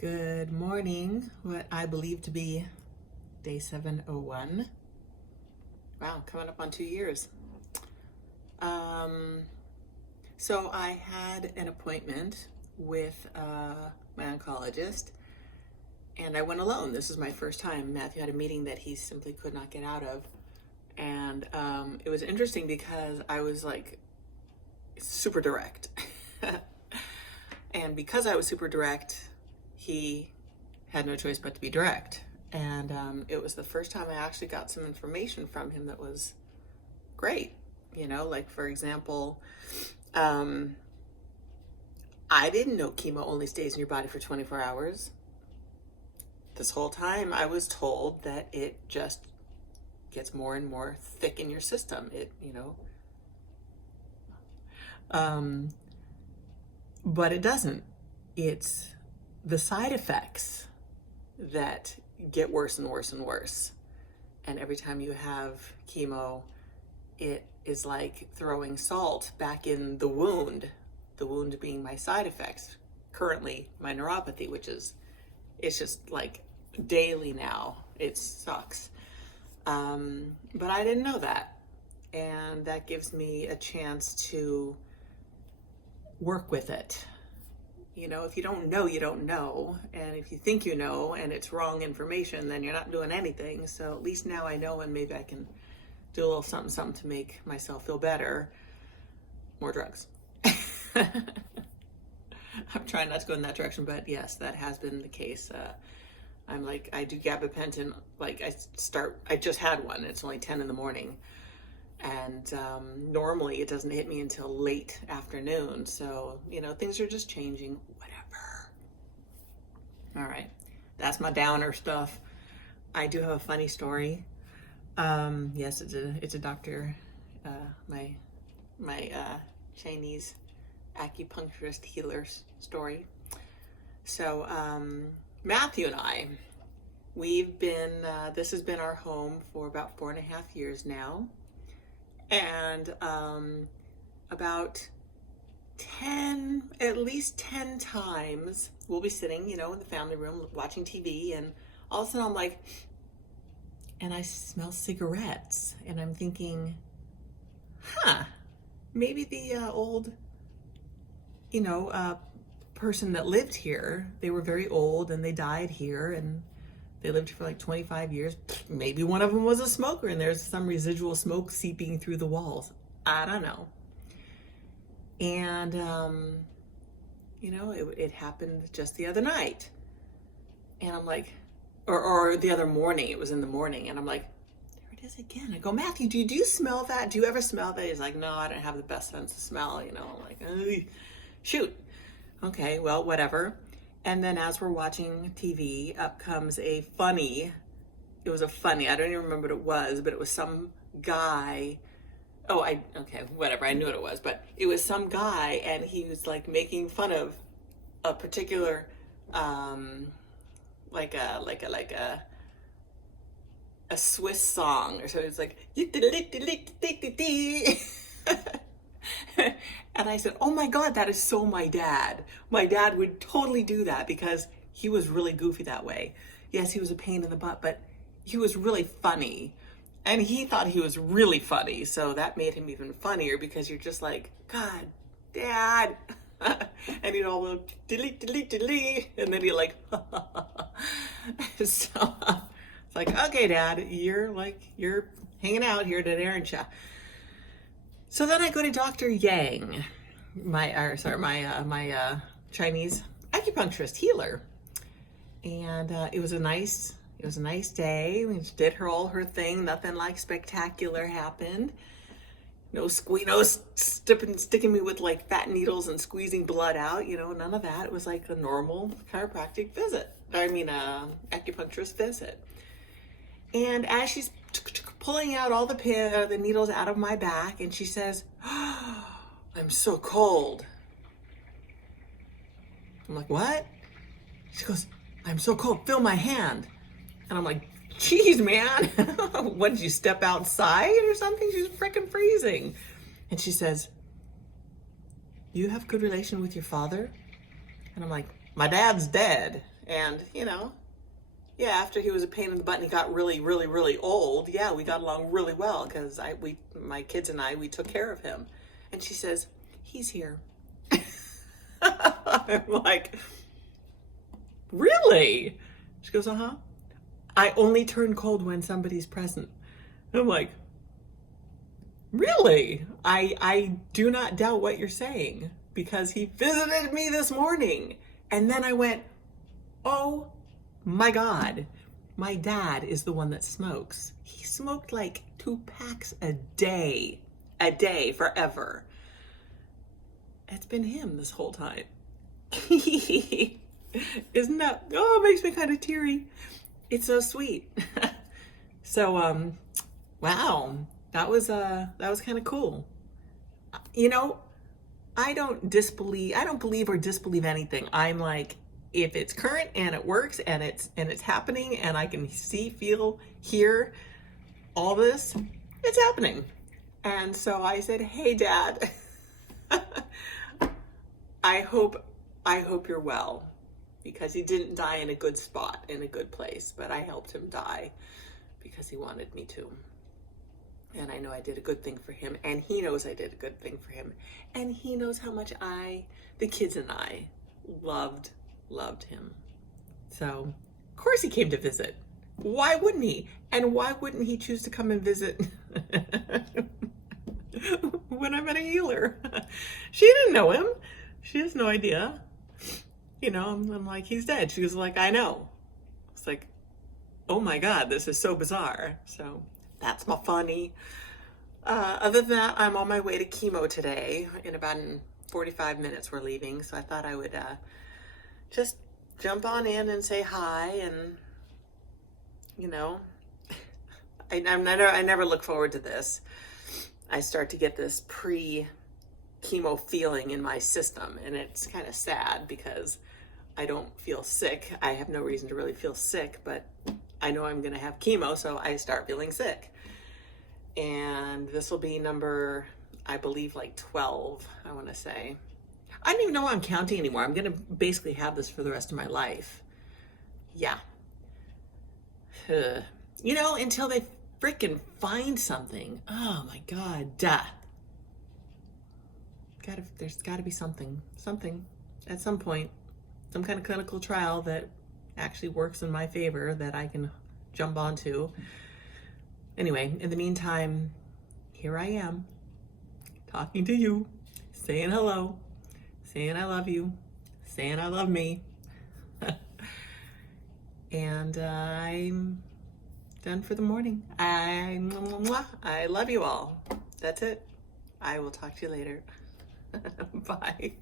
Good morning, what I believe to be day 701. Wow, coming up on 2 years. So I had an appointment with my oncologist, and I went alone. This is my first time. Matthew had a meeting that he simply could not get out of. And it was interesting because I was like super direct. And because I was super direct, he had no choice but to be direct. And it was the first time I actually got some information from him that was great. You know, like for example, I didn't know chemo only stays in your body for 24 hours. This whole time I was told that it just gets more and more thick in your system. But it doesn't. It's the side effects that get worse and worse and worse. And every time you have chemo, it is like throwing salt back in the wound being my side effects. Currently, my neuropathy, it's just like daily now. It sucks. But I didn't know that. And that gives me a chance to work with it. You know, if you don't know, you don't know. And if you think you know and it's wrong information, then you're not doing anything. So at least now I know, and maybe I can do a little something to make myself feel better. More drugs. I'm trying not to go in that direction, but yes, that has been the case. I do gabapentin, I just had one. It's only 10 in the morning. And normally it doesn't hit me until late afternoon. So, things are just changing, whatever. All right. That's my downer stuff. I do have a funny story. Yes, it's a doctor, my Chinese acupuncturist healer story. So, Matthew and I, we've been, this has been our home for about 4.5 years now. And about at least 10 times, we'll be sitting, in the family room watching TV, and all of a sudden I'm like, and I smell cigarettes, and I'm thinking, maybe the old, person that lived here, they were very old and they died here, and they lived for like 25 years. Maybe one of them was a smoker and there's some residual smoke seeping through the walls. I don't know. And, it happened just the other night. And I'm like, or the other morning, it was in the morning. And I'm like, there it is again. I go, Matthew, do you smell that? Do you ever smell that? He's like, no, I don't have the best sense of smell. I'm like, shoot. Okay, well, whatever. And then as we're watching TV, up comes I don't even remember what it was, but it was some guy. Whatever, I knew what it was, but it was some guy, and he was like making fun of a particular, a Swiss song, or so. It's like, and I said, oh my God, that is so my dad. My dad would totally do that because he was really goofy that way. Yes, he was a pain in the butt, but he was really funny. And he thought he was really funny. So that made him even funnier because you're just like, God, Dad. And he'd all go, delete. And then he'd like, so it's like, okay, Dad, you're hanging out here today, aren't you? So then I go to Dr. Yang, my Chinese acupuncturist healer, and it was a nice day. We did all her thing. Nothing like spectacular happened. No sticking me with like fat needles and squeezing blood out. None of that. It was like a normal chiropractic visit. Acupuncturist visit. And as she's pulling out all the needles out of my back, and she says, oh, I'm so cold. I'm like, what? She goes, I'm so cold, feel my hand. And I'm like, geez, man, what, did you step outside or something? She's freaking freezing. And she says, you have good relation with your father? And I'm like, my dad's dead. And, yeah, after he was a pain in the butt and he got really, really, really old, yeah, we got along really well because my kids and I, we took care of him. And she says, he's here. I'm like, really? She goes, uh-huh. I only turn cold when somebody's present. I'm like, really? I do not doubt what you're saying because he visited me this morning. And then I went, oh my God, my dad is the one that smokes. He smoked like 2 packs a day forever. It's been him this whole time. Isn't that, it makes me kind of teary. It's so sweet. So, wow, that was kind of cool. I don't believe or disbelieve anything. I'm like, if it's current and it works and it's happening and I can see, feel, hear all this, it's happening. And so I said, hey, Dad, I hope you're well, because he didn't die in a good spot, in a good place, but I helped him die because he wanted me to. And I know I did a good thing for him, and he knows I did a good thing for him. And he knows how much the kids and I loved him. So, of course he came to visit. Why wouldn't he? And why wouldn't he choose to come and visit when I'm at a healer? She didn't know him. She has no idea. I'm like, he's dead. She was like, I know. It's like, oh my God, this is so bizarre. So that's my funny. Other than that, I'm on my way to chemo today. In about 45 minutes we're leaving. So I thought I would just jump on in and say hi. And, I never look forward to this. I start to get this pre-chemo feeling in my system. And it's kind of sad because I don't feel sick. I have no reason to really feel sick, but I know I'm going to have chemo, so I start feeling sick. And this will be number, I believe, like 12, I want to say. I don't even know why I'm counting anymore. I'm going to basically have this for the rest of my life. Yeah. Until they frickin' find something. Oh my God. Duh. There's got to be something at some point. Some kind of clinical trial that actually works in my favor that I can jump onto. Anyway, in the meantime, here I am, talking to you, saying hello, saying I love you, saying I love me. And I'm done for the morning. I love you all. That's it. I will talk to you later. Bye.